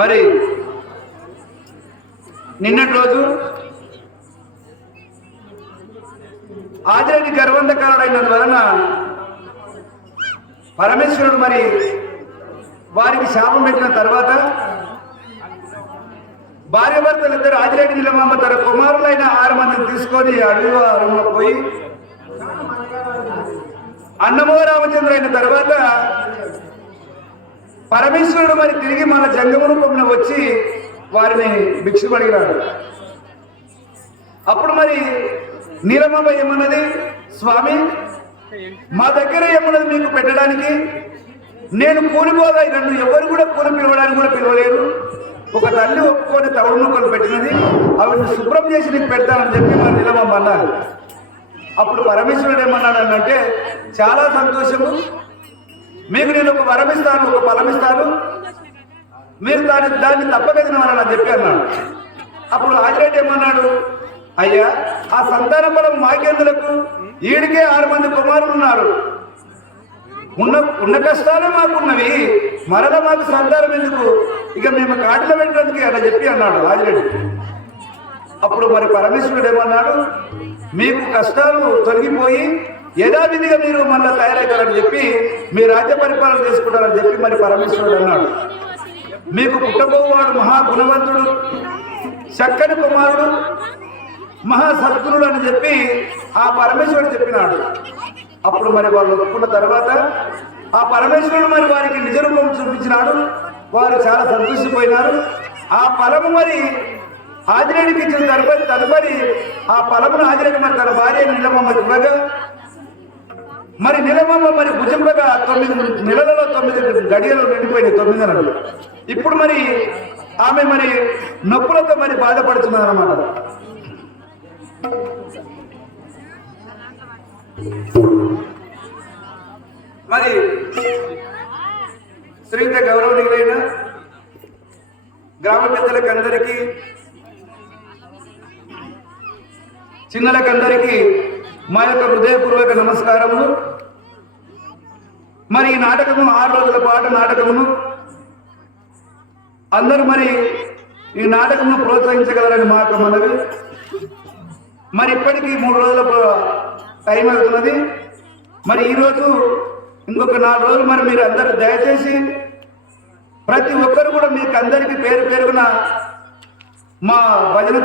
మరి నిన్నటి రోజు ఆదిరెడ్డి గర్వంధకారుడైనందువలన పరమేశ్వరుడు మరి వారికి శాపం పెట్టిన తర్వాత భార్యాభర్తలిద్దరు ఆదిరెడ్డి నీలమాంబ తన కుమారులైన 6 మందిని తీసుకొని అడవిలో పోయి అన్నమో రామచంద్ర అయిన తర్వాత పరమేశ్వరుడు మరి తిరిగి మన జంగమ రూపంలో వచ్చి వారిని భిక్షకు అడిగినాడు. అప్పుడు మరి నీలమాంబ ఏమన్నది, స్వామి మా దగ్గర ఏమన్నది మీకు పెట్టడానికి, నేను కూలిపోగా నన్ను ఎవరు కూడా కూలి పిలవడానికి కూడా పిలవలేరు. ఒక తల్లి ఒప్పుకొని తవుడు ముక్కలు పెట్టినది, ఆవిడని శుభ్రం చేసి నీకు పెడతానని చెప్పి మరి నీలమాంబ అన్నారు. అప్పుడు పరమేశ్వరుడు ఏమన్నాడు అంటే, చాలా సంతోషము, మీకు నేను ఒక వరమిస్తాను, ఒక ఫలమిస్తాను, మీరు దాన్ని తప్పక తినమని చెప్పి అన్నాడు. అప్పుడు ఆదిరెడ్డి ఏమన్నాడు, అయ్యా ఆ సంతాన బలం మాకెందులకు, ఈడికే 6 మంది కుమారులు ఉన్నారు, ఉన్న కష్టాలు మాకున్నవి, మరల మాకు సంతానం ఎందుకు, ఇక మేము కాటిలో పెట్టడానికి అలా చెప్పి అన్నాడు ఆదిరెడ్డి. అప్పుడు మరి పరమేశ్వరుడు ఏమన్నాడు, మీకు కష్టాలు తొలగిపోయి యథావిధిగా మీరు మళ్ళీ తయారవుతారని చెప్పి మీ రాజ్య పరిపాలన చేసుకుంటారని చెప్పి మరి పరమేశ్వరుడు అన్నాడు. మీకు పుట్టబోవాడు మహాగుణవంతుడు, చక్కని కుమారుడు, మహాసద్గురుడు అని చెప్పి ఆ పరమేశ్వరుడు చెప్పినాడు. అప్పుడు మరి వాళ్ళు ఒప్పుకున్న తర్వాత ఆ పరమేశ్వరుడు మరి వారికి నిజ రూపం చూపించినాడు. వారు చాలా సంతోషిపోయినారు. ఆ ఫలము మరి ఆదిరెడ్డికి ఇచ్చిన తదుపరి ఆ ఫలమును ఆదిరెడ్డి మరి తన భార్య నీలమాంబ ఇవ్వగా మరి నీలమాంబ మరి భుజంబగా 9 నెలలలో 9 గడియలు నిండిపోయినాయి, 9 నెలలు. ఇప్పుడు మరి ఆమె మరి నొప్పులతో మరి బాధపడుతున్నారు అన్నమాట. మరి శ్రీంత గౌరవనీయులైన గ్రామ పెద్దలకు అందరికీ, చిన్నలకందరికీ మా యొక్క హృదయపూర్వక నమస్కారములు. మరి ఈ నాటకము 6 రోజుల పాటు నాటకమును అందరూ మరి ఈ నాటకమును ప్రోత్సహించగలరని మా యొక్క మనవి. మరి ఇప్పటికీ 3 రోజుల టైం అవుతున్నది. మరి ఈరోజు ఇంకొక 4 రోజులు మరి మీరు అందరూ దయచేసి ప్రతి ఒక్కరు కూడా మీకు అందరికీ పేరు పేరున మా భజన